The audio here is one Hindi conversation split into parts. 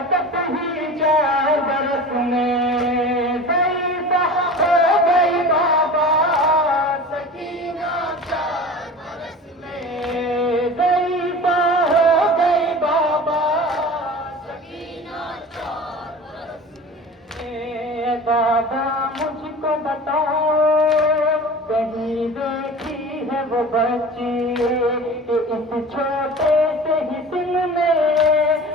लगते ही 4 बरस में ज़ईफ़ा हो गई बाबा सकीना 4 बरस में ज़ईफ़ा हो गई बाबा सकीना 4 बरस में। बाबा मुझको बताओ कहीं देखी है वो बच्ची कि इस छोटे से ही दिल में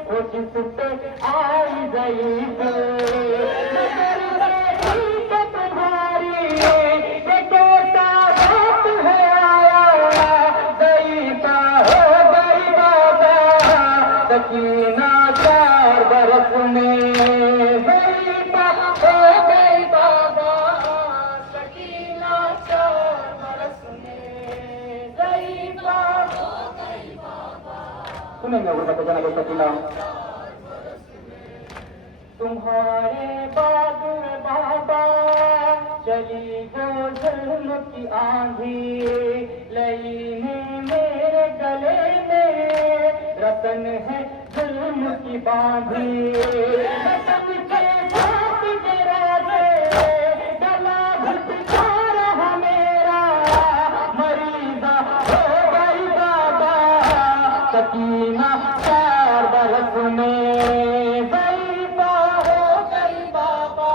वो जिस पे आई गई नजर देखी तो तुम्हारी ये कैसा बात है आया ज़ईफ़ा हो गई बाबा सकीना 4 बरस में ज़ईफ़ा हो गई बाबा सकीना 4 बरस में ज़ईफ़ा हो गई बाबा। सुनेंगे वो बचना को सकीना तुम्हारे बाद में बाबा चली वो जुल्म की आंधी लई ने मेरे गले में रतन है जुल्म की बांधी सबके साथ मेरा गला घुटका रहा मेरा मरीज़ा हो गई बाबा सकीना 4 बरस में ज़ईफ़ा हो गई बाबा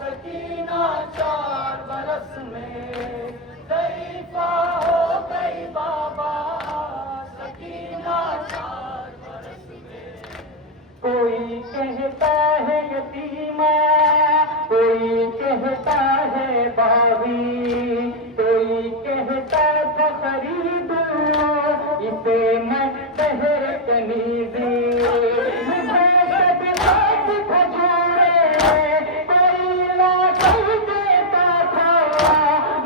सकीना 4 बरस में ज़ईफ़ा हो गई बाबा सकीना 4 बरस में। कोई कहता है यतीमा कोई कहता है बावी कोई कहता था खरीदो इसे मैं शहर कनीज़ी मुझे सब हाथ खजूरे कोई ला कर देता था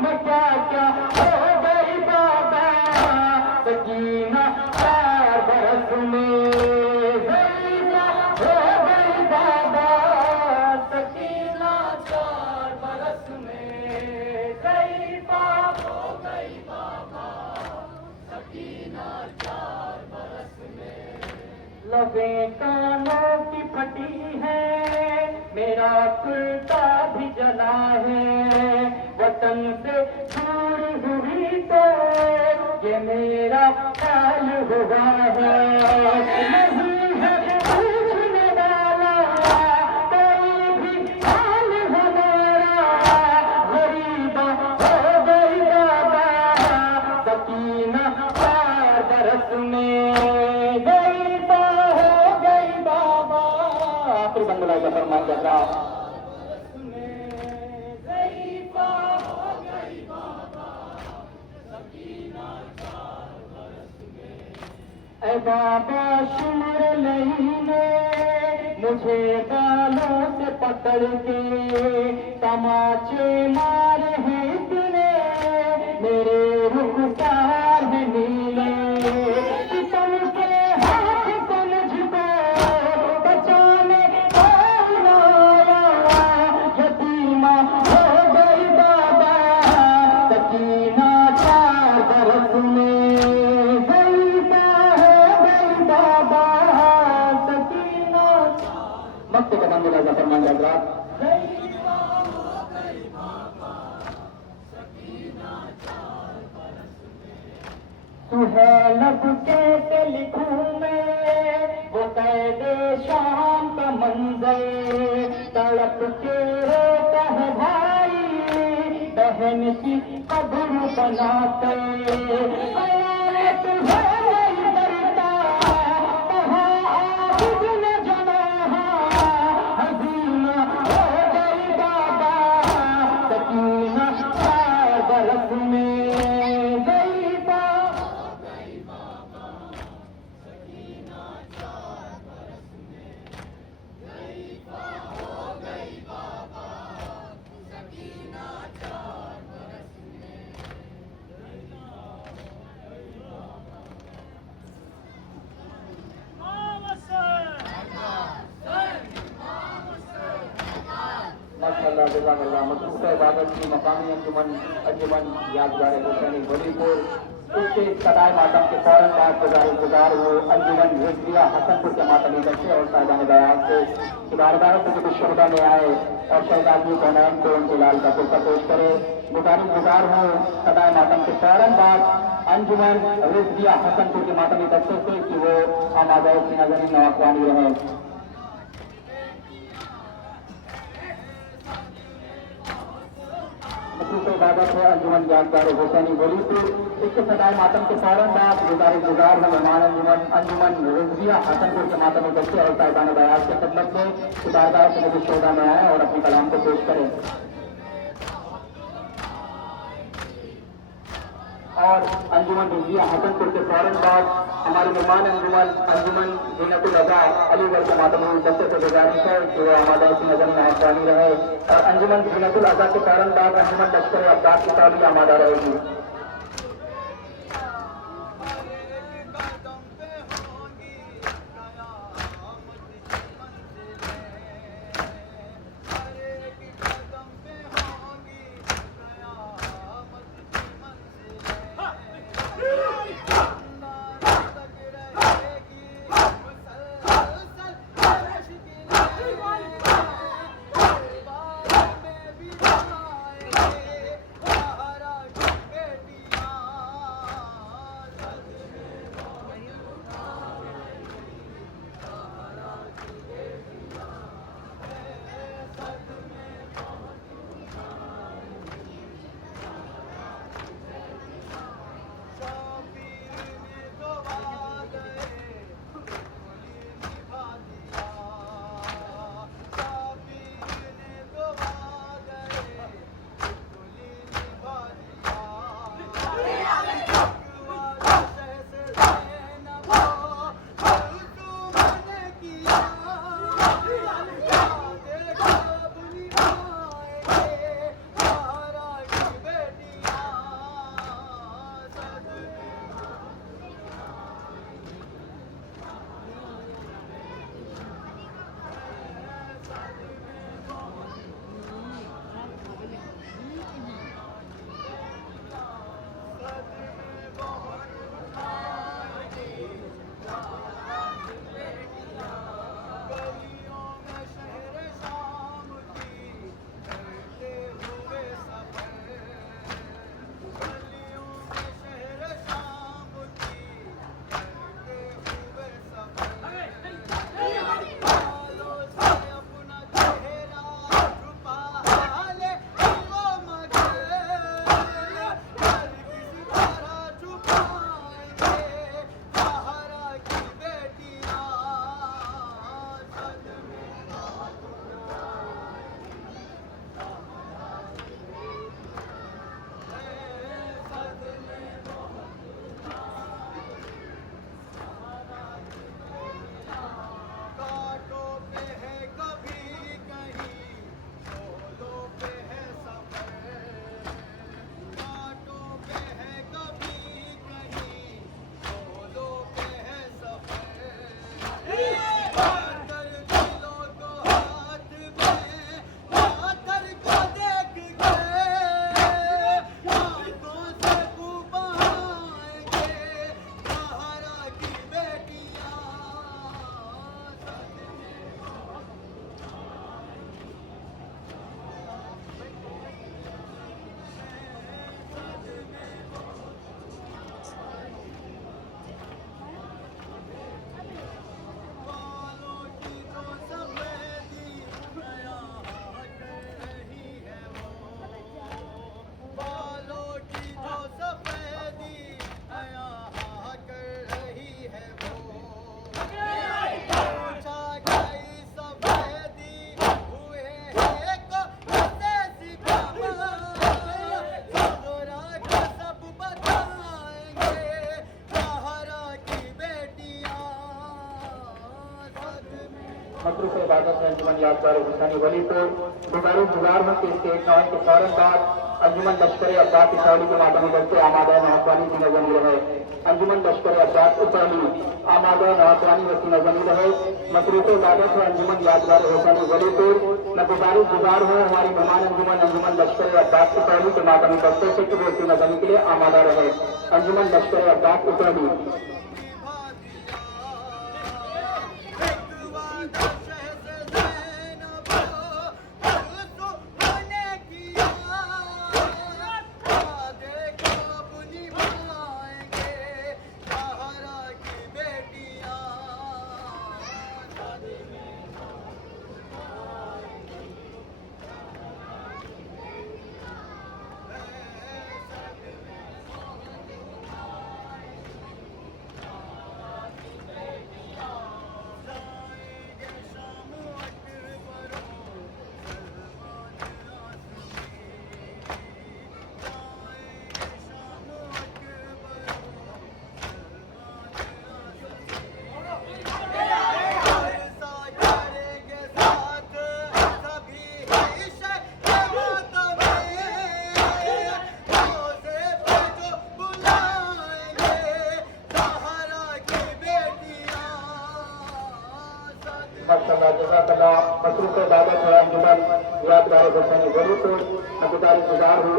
मैं क्या क्या हो गई बाबा सकीना 4 बरस में ज़ईफ़ा हो गई बाबा सकीना 4 बरस में ज़ईफ़ा हो गई बाबा सकीना 4 बरस में। लबें कानों की फटी है मेरा कुर्ता भी जला है वतन से दूर हुई तो ये मेरा हाल हुआ है नहीं है पूछने वाला कोई भी हाल हमारा गरीबा हो गई बाबा सकीना 4 बरस में ज़ईफ़ा हो गई बाबा। आखिरी बंगला का फरमान जरा ज़ईफ़ा हो गई बाबा सकीना 4 बरस में। ऐ बाबा शुमर लही ने मुझे बालों से पकड़ के तमाचे मारे हैं इतने मेरे रुखसार है नीले सितम के हाथ से मुझको बचाने कौन आया यतीमा हो गई बाबा सकीना 4 बरस में ज़ईफ़ा हो गई बाबा सकीना मक्ते का नाम मिला फरमान जागरा ज़ईफ़ा हो गई बाबा सकीना 4 बरस में। सुहेलब कैसे लिखूं मैं वो कैदे शाम का मंजर तड़प के रोता है भाई बहन की कब्र बनाकर मैं तुम्हें नहीं डरता कहाँ आबिद ने जना हसीना हो गई बाबा सकीना 4 बरस में ज़ईफ़ा हो गई बाबा सकीना 4 बरस में ज़ईफ़ा हो गई बाबा सकीना 4 बरस में। माशाअल्लाह जज़ाकल्लाह मक़सूद इबादत की मकामी अंजुमन यादगार हुसैनी वलीपुर उसके सदाए मातम के फौरन बाद गुजार वो अंजुमन रिजविया हसनपुर के मातमी बच्चे और साहिबान बयान से बारगाह से शोहदा में आए और शहजादी कौनैन को उनके लाल का पुरसा पेश करे। गुजार हूँ सदाए मातम के फौरन बाद अंजुमन रिजविया हसनपुर के मातमी बच्चे से कि वो आमादा की नजर नवाकवानी रहे। मखसूस इबादत है अंजुमन यादगार हुसैनी वलीपुर। इसके सदाए मातम के फौरन बाद गुजार मेहमान अंजुमन रिजविया हसनपुर के मातमी बच्चे और साहिबान बयाज के खिदमत में बारगाह से शोहदा में आए और अपने कलाम को पेश करें। और अंजुमन रिजविया हसनपुर के फौरन बाद हमारे मेहमान अंजुमन जीनतुल अज़ा अलीगढ़ के मातमी बच्चे से गुजारिश है कि वो आमादा की नजर में आसानी रहे। और अंजुमन जीनतुल अज़ा के फौरन बाद अंजुमन लश्कर अब्बास की तालीम आमादा रहेगी। मसरूफ इबादत है अंजुमन यादगार हुसैनी वलीपुर। गुजार के स्टेट नॉइस के फौरन बाद अंजुमन लश्कर अब्बास इसौली के माध्यम से आमादा नौजवानी की नजर रहे। अंजुमन लश्कर अब्बास इसौली आमादा नौजवानी वसी नजर रहे। मसरूफ इबादत है अंजुमन यादगार हुसैन वलीपुर। मैं गुजार हूँ हमारी मेहमान अंजुमन अंजुमन लश्कर अब्बास इसौली के माध्यम से कि वो उसी नजर के लिए आमादा रहे। अंजुमन लश्कर अब्बास इसौली मसरूफ इबादत है अंजुमन यादगार हुसैन वलीपुर। मैं गुजार हूँ